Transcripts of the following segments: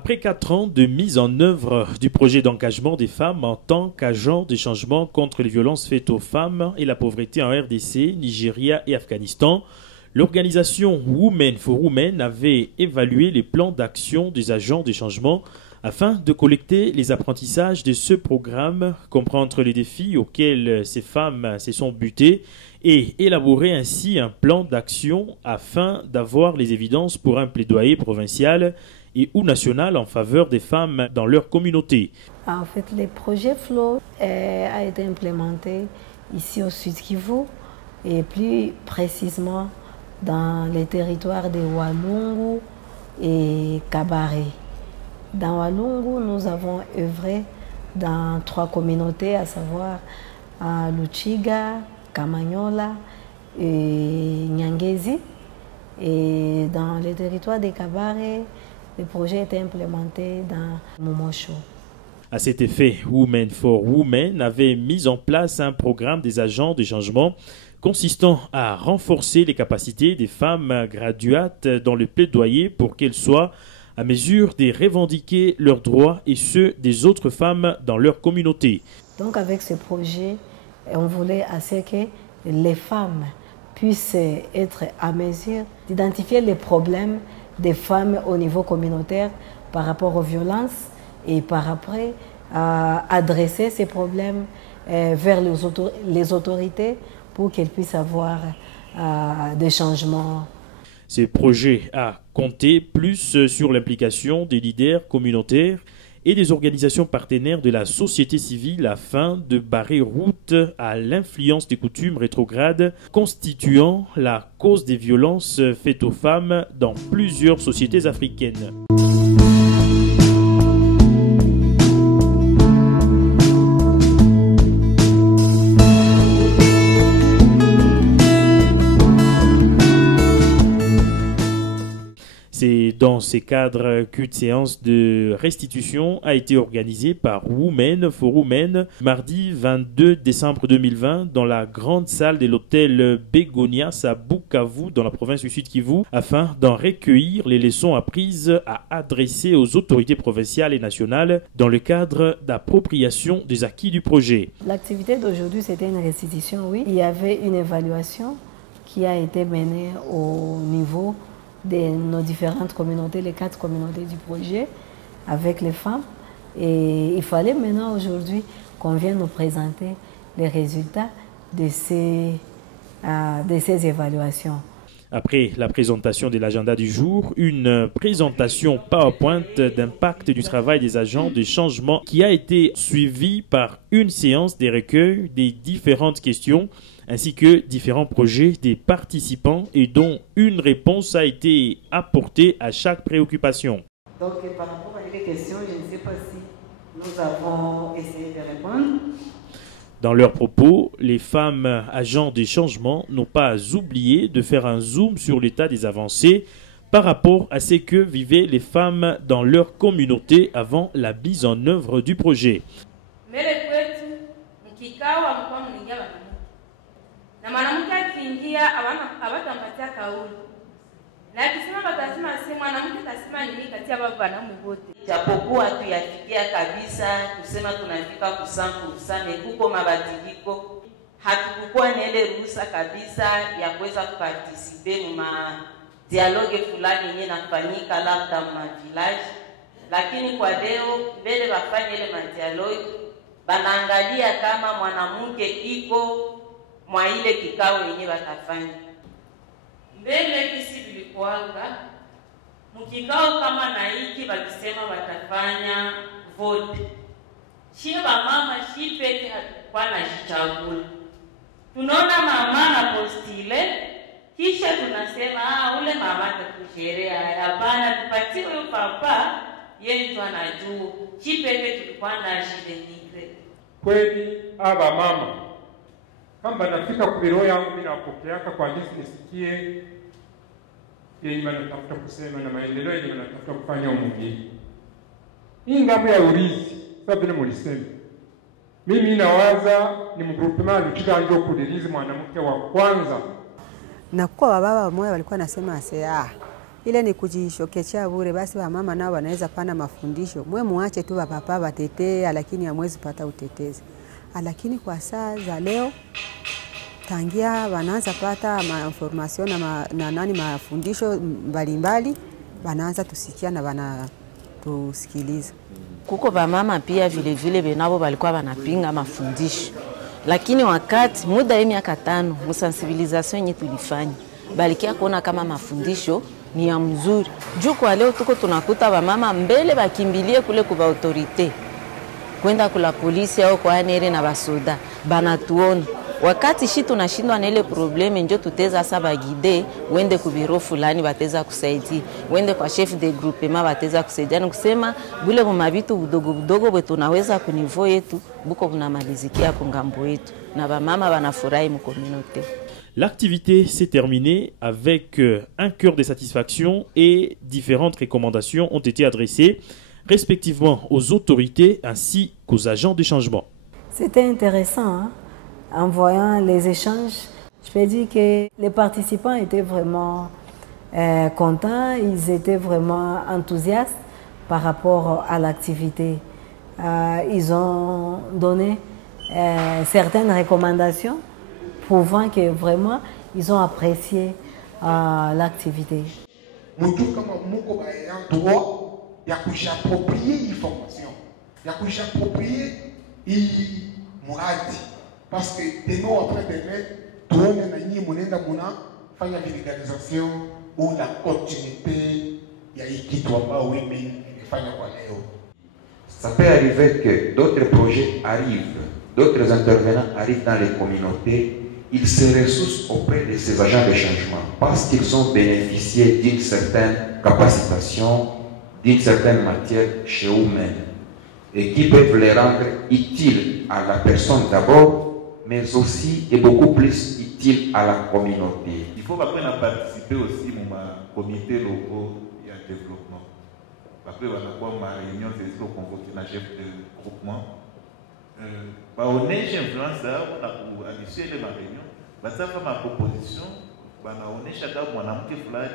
Après 4 ans de mise en œuvre du projet d'engagement des femmes en tant qu'agents de changement contre les violences faites aux femmes et la pauvreté en RDC, Nigeria et Afghanistan, l'organisation Women for Women avait évalué les plans d'action des agents de changement afin de collecter les apprentissages de ce programme, comprendre les défis auxquels ces femmes se sont butées et élaborer ainsi un plan d'action afin d'avoir les évidences pour un plaidoyer provincial et ou national en faveur des femmes dans leur communauté. En fait, le projet FLOW a été implémenté ici au Sud Kivu et plus précisément dans les territoires de Walungu et Kabare. Dans Walungu, nous avons œuvré dans 3 communautés, à savoir Luchiga, Kamanyola et Nyangezi. Et dans les territoires de Kabare, le projet était implémenté dans Momosho. À cet effet, Women for Women avait mis en place un programme des agents de changement consistant à renforcer les capacités des femmes graduates dans le plaidoyer pour qu'elles soient à mesure de revendiquer leurs droits et ceux des autres femmes dans leur communauté. Donc avec ce projet, on voulait assez que les femmes puissent être à mesure d'identifier les problèmes des femmes au niveau communautaire par rapport aux violences et par après adresser ces problèmes vers les autorités pour qu'elles puissent avoir des changements. Ce projet a compté plus sur l'implication des leaders communautaires et des organisations partenaires de la société civile afin de barrer route à l'influence des coutumes rétrogrades constituant la cause des violences faites aux femmes dans plusieurs sociétés africaines. C'est dans ces cadres qu'une séance de restitution a été organisée par Women for Women mardi 22 décembre 2020 dans la grande salle de l'hôtel Begonias à Bukavu dans la province du Sud Kivu afin d'en recueillir les leçons apprises à adresser aux autorités provinciales et nationales dans le cadre d'appropriation des acquis du projet. L'activité d'aujourd'hui, c'était une restitution, oui. Il y avait une évaluation qui a été menée au niveau de nos différentes communautés, les 4 communautés du projet, avec les femmes. Et il fallait maintenant aujourd'hui qu'on vienne nous présenter les résultats de ces évaluations. Après la présentation de l'agenda du jour, une présentation PowerPoint d'impact du travail des agents de changement qui a été suivie par une séance de recueil des différentes questions ainsi que différents projets des participants et dont une réponse a été apportée à chaque préoccupation. Donc par rapport à les questions, je ne sais pas si nous avons essayé de répondre. Dans leurs propos, les femmes agents des changements n'ont pas oublié de faire un zoom sur l'état des avancées par rapport à ce que vivaient les femmes dans leur communauté avant la mise en œuvre du projet. Na mwanamke akiingia hawatampatia kauli. Na akisema batasema si mwanamke tasema ni mimi kati ya baba na mwote. Japokuwa tuyafikia kabisa kusema tunafika kusample kuko mabadiliko. Hatukukuwa na ile ruhusa kabisa ya kuweza kuparticiper ma dialogue fulani yenye nafanyika labda ma village. Lakini kwa leo mbele wafanye ile ma dialogue banaangalia kama mwanamke iko mwa ile kikao yenye watafanya. Mbele kisi bilikuanga mkikao kama na hiki wakisema watafanya vote. Shie wa mama shipeke hatukuwa na jichagula. Tunaona mama na postile kisha tunasema ule mama atakusherea hapana tupatie huyo papa yeye ndo anajua. Shipeke tulikuwa na shide nigre. Kweli aba mama kamba nafika kubiro yangu mimi napokeaka kwa jinsi nisikie yeye anatafuta kusema na maendeleo yeye anatafuta kufanya umugeni. Hii ngambo ya urizi sababu vile mlisema. Mimi nawaza ni mgroupement Luchiga ndio kudelizi mwanamke wa kwanza. Na kwa baba mmoja walikuwa nasema ase ile ni kujishokesha bure. Basi wa mama nao wanaweza pana mafundisho. Mwe muache tu papa watetee, lakini hamwezi pata utetezi. Lakini kwa saa za leo tangia wanaanza pata information na mafundisho mbalimbali, wanaanza tusikia na wanatusikiliza. Kuko ba mama pia vile benabo walikuwa wanapinga mafundisho. Lakini wakati muda ya miaka 5 msensibilisation yetu tulifanya, balikia kuona kama mafundisho ni ya mzuri. Juu kwa leo tuko tunakuta ba mama mbele bakimbilie kule kwa autorite, kwenda kula polisi au kwa anere na basoda banatuona. Wakati shi tunashindwa na ile probleme, njo tuteza saba guide wende ku biro fulani bateza kusaidia, wende kwa chef de groupement bateza kusaidia, na kusema bule mabitu budogo bwe tunaweza ku niveau yetu buko kunamalizikia ku ngambo yetu na ba mama banafurahi mu communauté. L'activité s'est terminée avec un cœur de satisfaction et différentes recommandations ont été adressées respectivement aux autorités ainsi qu'aux agents de changement. C'était intéressant, hein? En voyant les échanges, je peux dire que les participants étaient vraiment contents, ils étaient vraiment enthousiastes par rapport à l'activité. Ils ont donné certaines recommandations prouvant que vraiment ils ont apprécié l'activité. Il y a que j'approprie l'information, il y a que j'approprie l'immouradi. Parce que de nous après de mettre, tout le monde a fait la vulgarisation ou la continuité, il y a qui doit pas oui mais ça peut arriver que d'autres projets arrivent, d'autres intervenants arrivent dans les communautés, ils se ressourcent auprès de ces agents de changement parce qu'ils ont bénéficié d'une certaine capacitation, d'une certaine matière chez eux-mêmes et qui peuvent les rendre utiles à la personne d'abord, mais aussi et beaucoup plus utile à la communauté. Il faut participer aussi au comité locaux et à développement. Après, on a ma réunion, c'est ce qu'on convoque un chef de groupement. On est influence, on a initié ma réunion, on a fait ma proposition, on est chacun mon amitié fulani,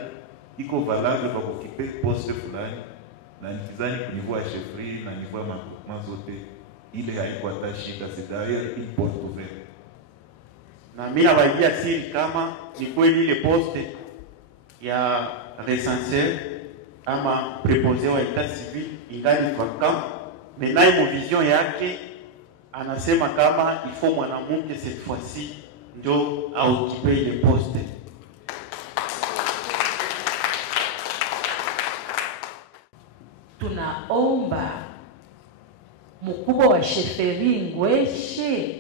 il faut valable pour occuper poste fulani, dans le niveau à chefferie, dans le niveau à ma groupement zoté. Il est attaché, c'est d'ailleurs une porte ouverte. Na mimi nawaambia siri kama ni kweli ile poste ya recenseur ama préposé wa état civil ingali vacant, mais naye mo vision yake anasema kama il faut mwanamke cette fois-ci ndio aokipe ile poste. Tunaomba mkubwa wa sheferi Ngweshe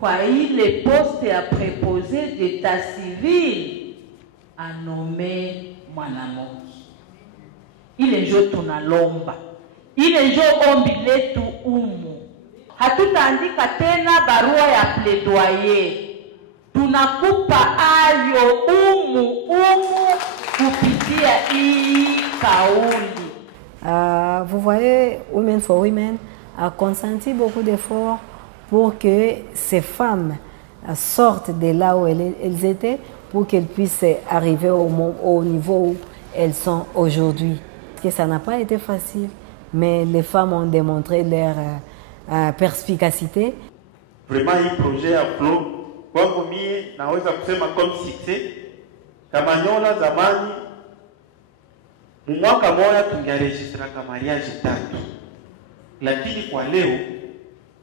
kwa ile poste ya préposé d'état civil anome mwanamke. Ile njo tunalomba, ile njo ombi letu umu. Hatutaandika tena barua ya plaidoyer, tunakupa ayo umu kupitia hii kauli. Vous voyez, Women for Women a consenti beaucoup d'efforts pour que ces femmes sortent de là où elles étaient, pour qu'elles puissent arriver au niveau où elles sont aujourd'hui. Parce que ça n'a pas été facile, mais les femmes ont démontré leur perspicacité. Vraiment, un projet à flot. Kwangu mie naweza kusema comme succès. Kamanyola zamani mwaka moja tungeregistra mariage 3, lakini kwa leo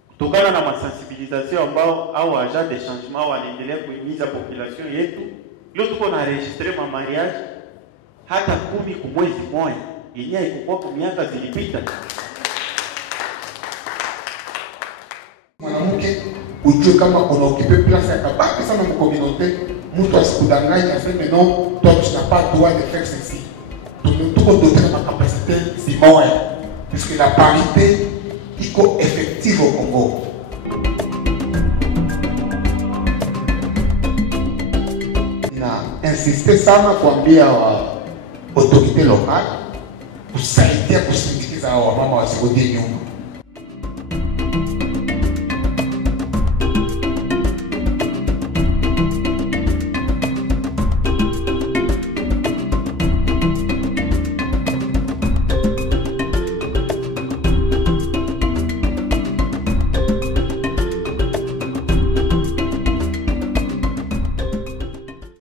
kutokana na masensibilisation ambao au agent de changement wanaendelea kuhimiza population yetu, leo tuko na registre mariage hata 10 kwa mwezi mmoja, yenyewe ilikuwa kwa miaka zilipita. Mwanamke ujue kama unaokipe place ya kabaki sana mu communauté, mtu asikudanganye aseme non, toi tu n'as pas droit de faire ceci. Tuko doté na capacité simoya, puisque la parité iko effective au Congo. Na insiste sana kuambia autorité locale kusaidia kusindikiza wamama wasikodi nyuma.